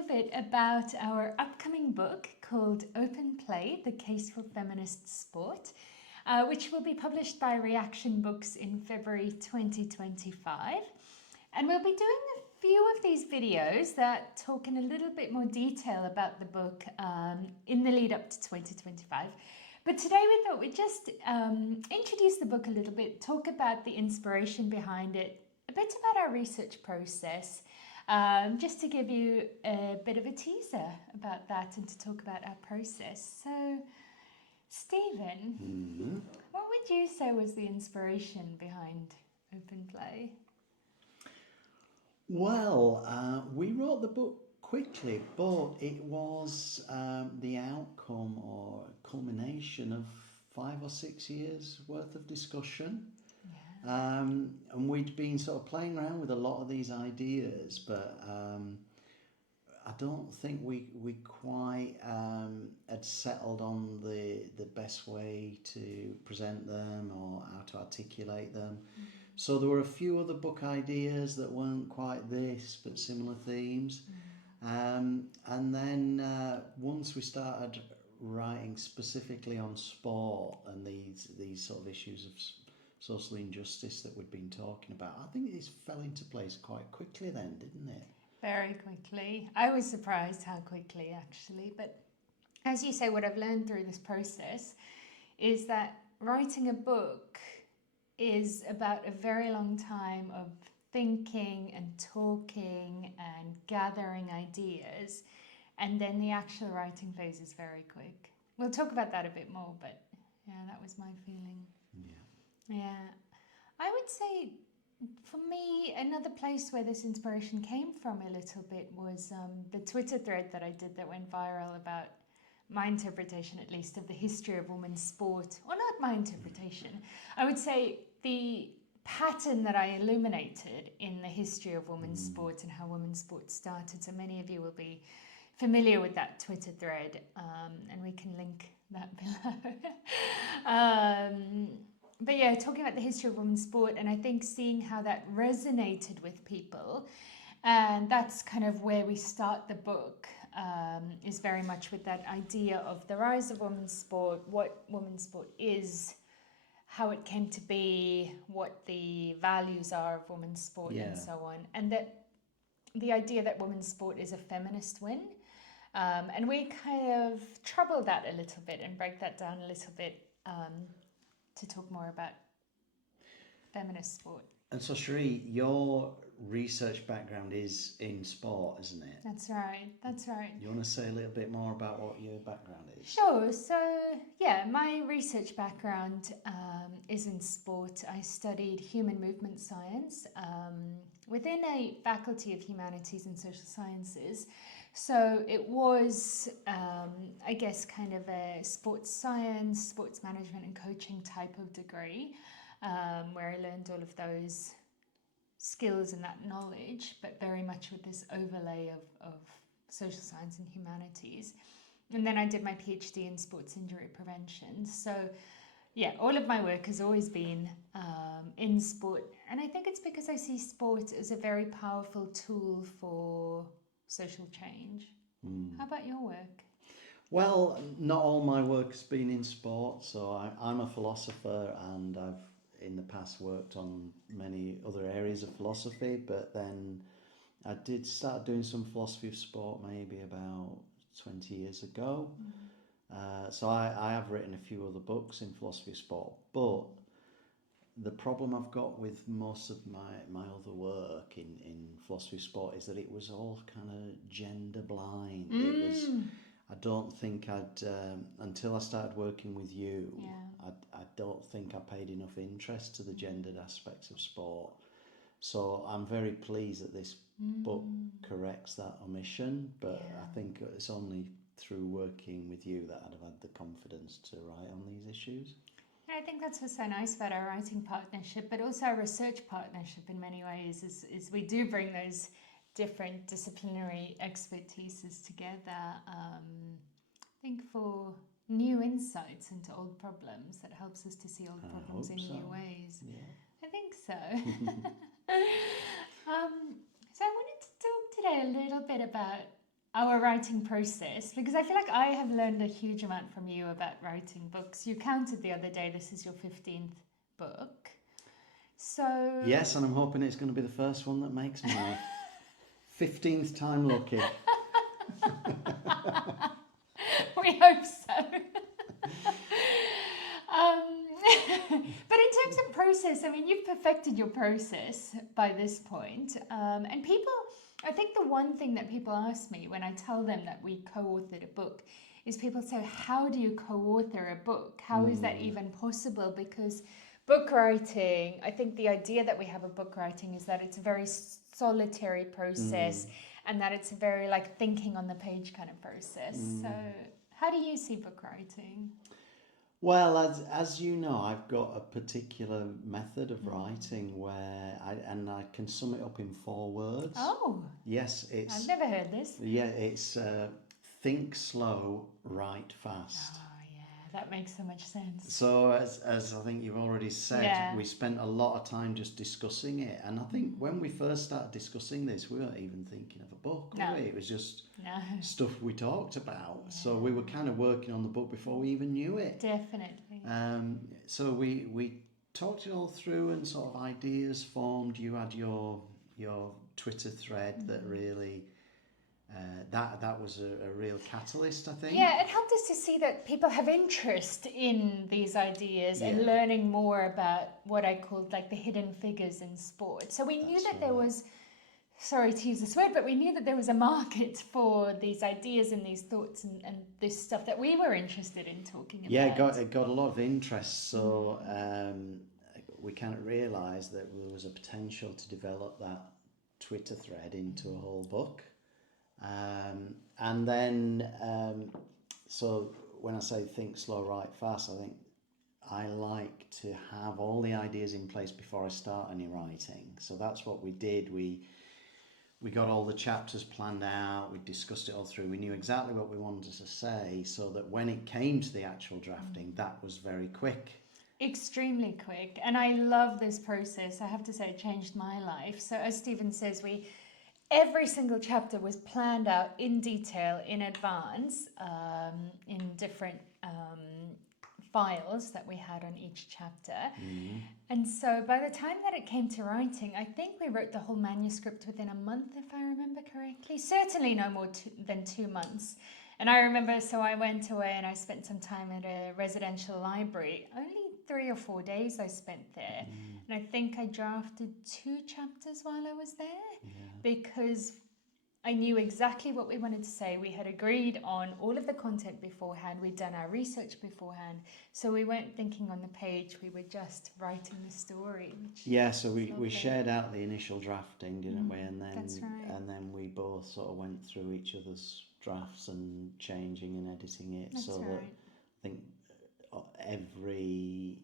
little bit about our upcoming book called Open Play, The Case for Feminist Sport, which will be published by Reaction Books in February 2025. And we'll be doing a few of these videos that talk in a little bit more detail about the book in the lead up to 2025. But today we thought we'd just introduce the book a little bit, talk about the inspiration behind it, a bit about our research process, just to give you a bit of a teaser about that and to talk about our process. So, Stephen, what would you say was the inspiration behind Open Play? Well, we wrote the book quickly, but it was the outcome or culmination of 5 or 6 years worth of discussion. And we'd been sort of playing around with a lot of these ideas, but I don't think we quite had settled on the best way to present them or how to articulate them. So there were a few other book ideas that weren't quite this, but similar themes. And then once we started writing specifically on sport and these sort of issues of social injustice that we'd been talking about, I think this fell into place quite quickly then, didn't it? Very quickly. I was surprised how quickly, actually. But as you say, what I've learned through this process is that writing a book is about a very long time of thinking and talking and gathering ideas, and then the actual writing phase is very quick. We'll talk about that a bit more, but yeah, that was my feeling. Yeah, I would say for me, another place where this inspiration came from a little bit was the Twitter thread that I did that went viral about my interpretation, at least, of the history of women's sport. Or not my interpretation. I would say the pattern that I illuminated in the history of women's sport and how women's sport started. So many of you will be familiar with that Twitter thread, and we can link that below. But yeah, talking about the history of women's sport, and I think seeing how that resonated with people, and that's kind of where we start the book, is very much with that idea of the rise of women's sport, what women's sport is, how it came to be, what the values are of women's sport, and so on. And that the idea that women's sport is a feminist win. And we kind of trouble that a little bit and break that down a little bit to talk more about feminist sport. And so, Sheree, your research background is in sport, isn't it? That's right, that's right. You want to say a little bit more about what your background is? Sure. So, yeah, my research background is in sport. I studied human movement science within a faculty of humanities and social sciences. So it was, I guess, kind of a sports science, sports management and coaching type of degree, where I learned all of those skills and that knowledge, but very much with this overlay of social science and humanities. And then I did my PhD in sports injury prevention. So yeah, all of my work has always been in sport. And I think it's because I see sport as a very powerful tool for social change. How about your work? Well, not all my work has been in sport. So I'm a philosopher, and I've in the past worked on many other areas of philosophy, but then I did start doing some philosophy of sport maybe about 20 years ago. So I have written a few other books in philosophy of sport, but the problem I've got with most of my other work in philosophy of sport is that it was all kind of gender blind. It was, I don't think I'd, until I started working with you, I don't think I paid enough interest to the gendered aspects of sport. So I'm very pleased that this book corrects that omission, but I think it's only through working with you that I'd have had the confidence to write on these issues. I think that's what's so nice about our writing partnership, but also our research partnership in many ways, is we do bring those different disciplinary expertises together, I think for new insights into old problems that helps us to see old problems in new ways. I think so. So I wanted to talk today a little bit about our writing process, because I feel like I have learned a huge amount from you about writing books. You counted the other day, this is your 15th book. So Yes, and I'm hoping it's going to be the first one that makes my 15th time lucky. We hope so. But in terms of process, I mean, you've perfected your process by this point. And people, I think the one thing that people ask me when I tell them that we co-authored a book is people say, how do you co-author a book? How is that even possible? Because book writing, I think the idea that we have of book writing is that it's a very solitary process and that it's a very like thinking on the page kind of process. So how do you see book writing? Well, as you know, I've got a particular method of writing where I can sum it up in 4 words. Oh, yes, it's I've never heard this. it's think slow, write fast. Oh, yeah, that makes so much sense. So as I think you've already said, we spent a lot of time just discussing it, and I think when we first started discussing this, we weren't even thinking of a book, were we? It was just stuff we talked about. Yeah. So we were kind of working on the book before we even knew it. Definitely. So we talked it all through, and sort of ideas formed. You had your Twitter thread that really. That was a real catalyst, I think. Yeah, it helped us to see that people have interest in these ideas and learning more about what I called like the hidden figures in sport. So we knew that there was, sorry to use this word, but we knew that there was a market for these ideas and these thoughts and this stuff that we were interested in talking about. Yeah, it got a lot of interest. So we kind of realised that there was a potential to develop that Twitter thread into a whole book. And then, so when I say think slow, write fast, I think I like to have all the ideas in place before I start any writing. So that's what we did. We got all the chapters planned out. We discussed it all through. We knew exactly what we wanted to say, so that when it came to the actual drafting, that was very quick. Extremely quick. And I love this process. I have to say it changed my life. So as Stephen says, every single chapter was planned out in detail in advance in different files that we had on each chapter. And so by the time that it came to writing, I think we wrote the whole manuscript within a month, if I remember correctly. Certainly no more than 2 months. And I remember, so I went away and I spent some time at a residential library. Only 3 or 4 days I spent there. And I think I drafted 2 chapters while I was there because I knew exactly what we wanted to say. We had agreed on all of the content beforehand. We'd done our research beforehand. So we weren't thinking on the page. We were just writing the story. So we shared out the initial drafting, didn't we? And then that's right. And then we both sort of went through each other's drafts and changing and editing it. That's so right. that I think every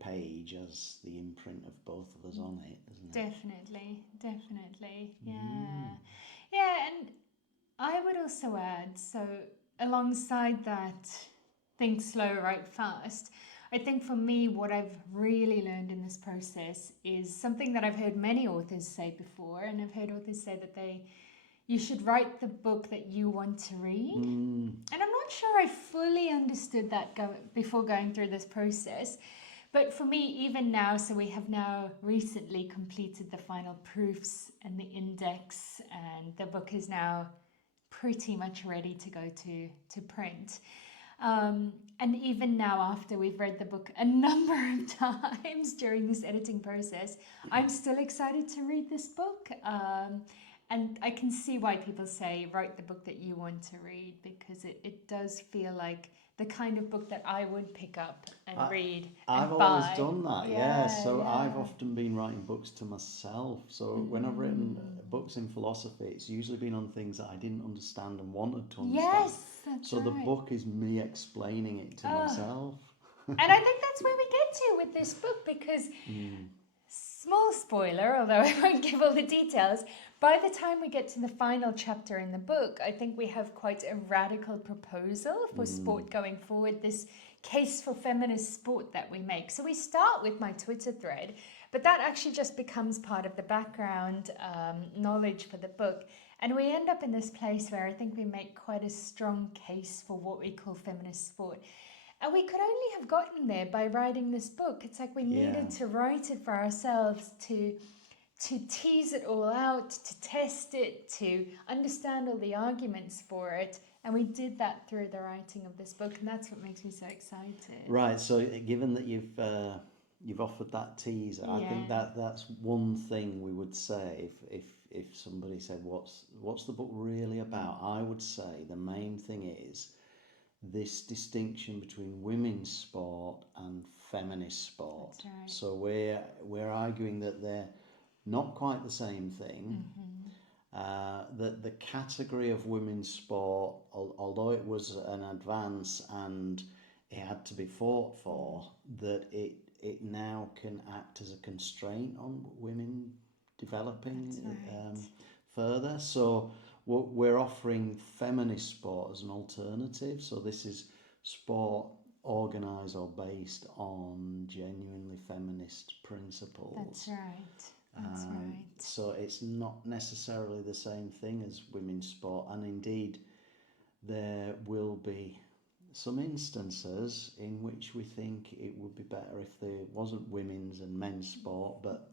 page has the imprint of both of us on it, doesn't it? Definitely. Yeah, and I would also add, so alongside that think slow, write fast, I think for me what I've really learned in this process is something that I've heard many authors say before, and I've heard authors say that you should write the book that you want to read. And I'm not sure I fully understood that before going through this process. But for me, even now, so we have now recently completed the final proofs and the index, and the book is now pretty much ready to go to print. And even now, after we've read the book a number of times during this editing process, I'm still excited to read this book. And I can see why people say, write the book that you want to read, because it does feel like the kind of book that I would pick up and read and I've buy. always done that, So I've often been writing books to myself. So when I've written books in philosophy, it's usually been on things that I didn't understand and wanted to understand. Yes, that's right. So the book is me explaining it to myself. And I think that's where we get to with this book, because small spoiler, although I won't give all the details, by the time we get to the final chapter in the book, I think we have quite a radical proposal for sport going forward, this case for feminist sport that we make. So we start with my Twitter thread, But that actually just becomes part of the background knowledge for the book. And we end up in this place where I think we make quite a strong case for what we call feminist sport. And we could only have gotten there by writing this book. It's like we needed to write it for ourselves to tease it all out, to test it, to understand all the arguments for it. And we did that through the writing of this book, and that's what makes me so excited. Right, so given that you've offered that teaser, I think that's one thing we would say if somebody said what's the book really about, I would say the main thing is this distinction between women's sport and feminist sport. That's right. So we're arguing that they're not quite the same thing. That the category of women's sport, although it was an advance and it had to be fought for, that it now can act as a constraint on women developing further. So we're offering feminist sport as an alternative. So this is sport organised or based on genuinely feminist principles. That's right. That's right. So it's not necessarily the same thing as women's sport, and indeed there will be some instances in which we think it would be better if there wasn't women's and men's sport, but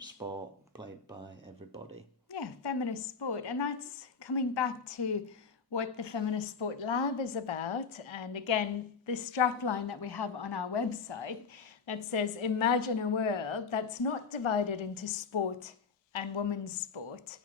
sport played by everybody. Yeah, feminist sport. And that's coming back to what the Feminist Sport Lab is about. And again, this strapline that we have on our website that says, imagine a world that's not divided into sport and women's sport,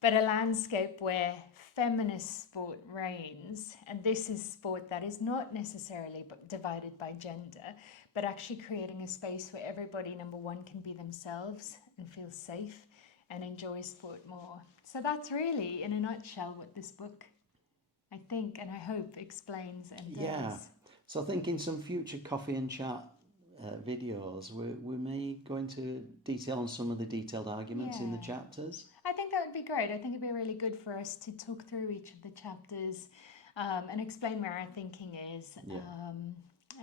but a landscape where feminist sport reigns. And this is sport that is not necessarily divided by gender, but actually creating a space where everybody, number one, can be themselves and feel safe and enjoy sport more. So that's really, in a nutshell, what this book, I think, and I hope, explains and does. Yeah. So I think in some future coffee and chat videos, we may go into detail on some of the detailed arguments in the chapters. I think that would be great. I think it'd be really good for us to talk through each of the chapters and explain where our thinking is.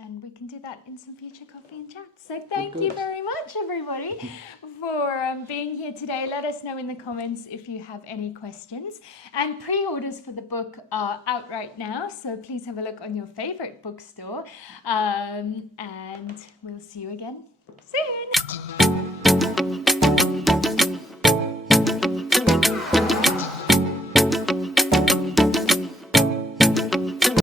And we can do that in some future coffee and chats. So thank you very much, everybody, for being here today. Let us know in the comments if you have any questions. And pre-orders for the book are out right now, so please have a look on your favourite bookstore. And we'll see you again soon.